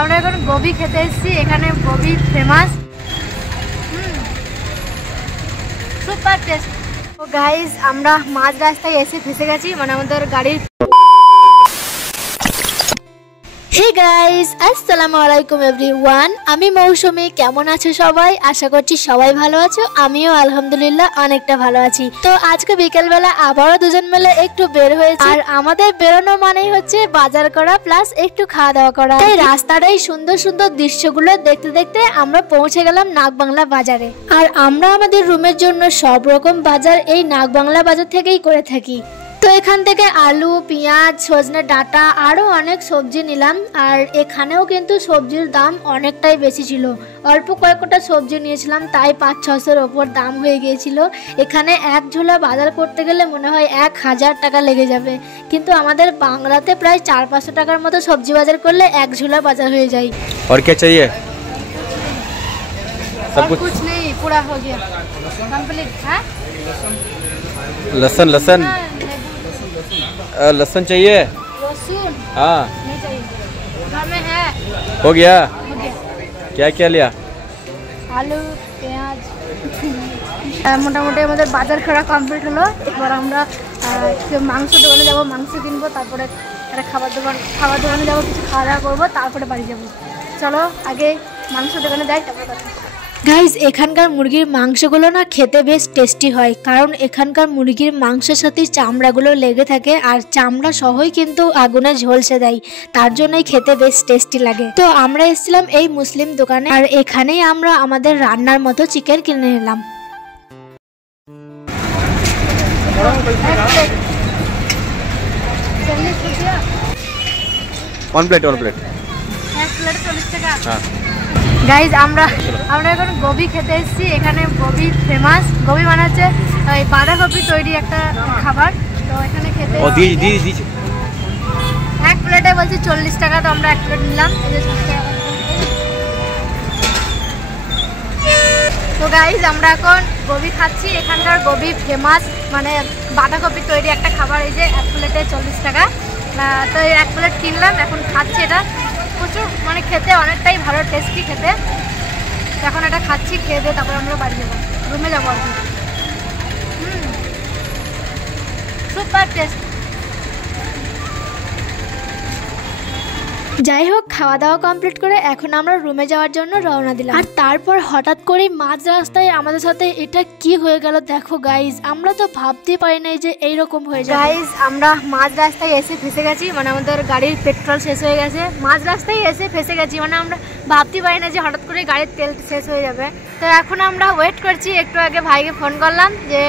আমরা এখন গোবি খেতে এসেছি। এখানে গোবি ফেমাস, সুপার টেস্ট। তো গাইস আমরা মাঝ রাস্তায় এসে ফেসে গেছি, মানে আমাদের গাড়ির। হে গাইস, আসসালামু আলাইকুম এভরিওয়ান। আমি মৌসুমী। কেমন আছো সবাই? আশা করছি সবাই ভালো আছো। আমিও আলহামদুলিল্লাহ অনেকটা ভালো আছি। তো আজকে বিকেলবেলা আবারও দুজন মিলে একটু বের হয়েছি। আর আমাদের বেরোনো মানেই হচ্ছে বাজার করা প্লাস একটু খাওয়া দাওয়া করা। এই রাস্তাটাই সুন্দর সুন্দর দৃশ্যগুলো দেখতে দেখতে আমরা পৌঁছে গেলাম নাগবাংলা বাজারে। আর আমরা আমাদের রুমের জন্য সব রকম বাজার এই নাগবাংলা বাজার থেকেই করে থাকি। তো এখান থেকে আলু, পেঁয়াজ, সজনে ডাঁটা আরও অনেক সবজি নিলাম। আর এখানেও কিন্তু সবজির দাম অনেকটাই বেশি ছিল। অল্প কয়েকটা সবজি নিয়েছিলাম, তাই 500-600-র ওপর দাম হয়ে গিয়েছিল। এখানে এক ঝোলা বাজার করতে গেলে মনে হয় 1000 টাকা লেগে যাবে, কিন্তু আমাদের বাংলাতে প্রায় 400-500 টাকার মতো সবজি বাজার করলে এক ঝোলা বাজার হয়ে যায়। और क्या चाहिए? सब कुछ नहीं, पूरा हो गया कंप्लीट। लहसुन लहसुन लहसुन चाहिए? लहसुन हाँ नहीं चाहिए, घर में है। हो गया। हो गया। क्या क्या लिया? আলু, পেঁয়াজ। মোটামুটি আমাদের বাজার করা কমপ্লিট হলো। এবার আমরা মাংস দোকানে যাবো, মাংস কিনবো, তারপরে একটা খাবার দোকানে যাবো, কিছু খাওয়া দাওয়া করবো, তারপরে বাড়ি যাবো। চলো আগে মাংস দোকানে যাই, তারপরে কথা। গাইজ, এখানকার মুরগির মাংসগুলো না খেতে বেশ টেস্টি হয়, কারণ এখানকার মুরগির মাংসের সাথে চামড়াগুলো লেগে থাকে আর চামড়া সহই কিন্তু আগুনে ঝলসে দেয়, তার জন্যই খেতে বেশ টেস্টি লাগে। তো আমরা এসেছিলাম এই মুসলিম দোকানে, আর এখানেই আমরা আমাদের রান্নার মতো চিকেন কিনে নিলাম। वन प्लेट 40 টাকা। গাইজ আমরা এখন গোবি খেতে এসেছি। এখানে গোবি ফেমাস। গোবি মানে হচ্ছে ওই বাঁধাকপি তৈরি একটা খাবার। তো এখানে খেতে এক প্লেটে বলছি 40 টাকা। তো আমরা এক প্লেট নিলাম। তো গাইজ আমরা এখন গোবি খাচ্ছি। এখানকার গোবি ফেমাস, মানে বাঁধাকপি তৈরি একটা খাবার। এই যে এক প্লেটে 40 টাকা। তো এক প্লেট কিনলাম, এখন খাচ্ছি। এটা প্রচুর মানে খেতে অনেকটাই ভালো, টেস্টি খেতে। এখন এটা খাচ্ছি, খেয়ে দিয়ে তারপর আমরা বাড়ি যাবো, রুমে যাবো আর কি। Super test. যাই হোক, খাওয়া দাওয়া কমপ্লিট করে এখন আমরা রুমে যাওয়ার জন্য রওনা দিলাম। আর তারপর হঠাৎ করে মাঝ রাস্তায় আমাদের সাথে এটা কি হয়ে গেল দেখো গাইজ। আমরা তো ভাবতেই পারি নাই যে এইরকম হয়ে যায়। গাইজ আমরা মাঝ রাস্তায় এসে ফেসে গেছি, মানে আমাদের গাড়ির পেট্রোল শেষ হয়ে গেছে। মাঝ রাস্তায় এসে ফেসে গেছি, মানে আমরা ভাবতেই পারি না যে হঠাৎ করে গাড়ির তেল শেষ হয়ে যাবে। তো এখন আমরা ওয়েট করছি। একটু আগে ভাইকে ফোন করলাম যে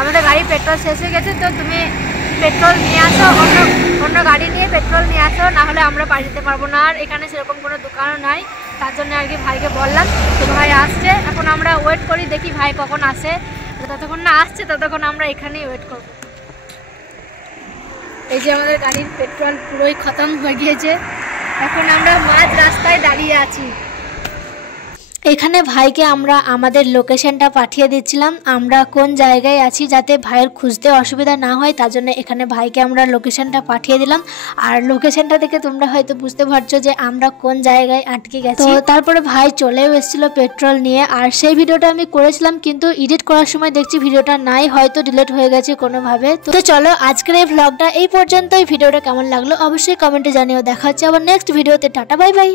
আমাদের গাড়ির পেট্রোল শেষ হয়ে গেছে, তো তুমি পেট্রোল নিয়ে আসো, অন্য গাড়ি নিয়ে পেট্রোল নিয়ে আসো, না হলে আমরা বাড়ি যেতে পারবো না। আর এখানে সেরকম কোনো দোকানও নাই, তার জন্য আর কি ভাইকে বললাম। তো ভাই আসছে, এখন আমরা ওয়েট করি, দেখি ভাই কখন আসে। ততক্ষণ না আসছে ততক্ষণ আমরা এখানেই ওয়েট করব। এই যে আমাদের গাড়ির পেট্রোল পুরোই খতম হয়ে গিয়েছে। এখন আমরা মাঝ রাস্তায় দাঁড়িয়ে আছি। এখানে ভাইকে আমরা আমাদের লোকেশনটা পাঠিয়ে দিচ্ছিলাম, আমরা কোন জায়গায় আছি, যাতে ভাইয়ের খুঁজতে অসুবিধা না হয়, তার জন্য এখানে ভাইকে আমরা লোকেশনটা পাঠিয়ে দিলাম। আর লোকেশনটা দেখে তোমরা হয়তো বুঝতে পারছো যে আমরা কোন জায়গায় আটকে গেছি। তো তারপরে ভাই চলেও এসেছিল পেট্রোল নিয়ে, আর সেই ভিডিওটা আমি করেছিলাম, কিন্তু এডিট করার সময় দেখছি ভিডিওটা নাই, হয়তো ডিলিট হয়ে গেছে কোনোভাবে। তো চলো আজকের এই ভ্লগটা এই পর্যন্তই। ভিডিওটা কেমন লাগলো অবশ্যই কমেন্টে জানিও। দেখা হচ্ছে আবার নেক্সট ভিডিওতে। Tata, bye bye.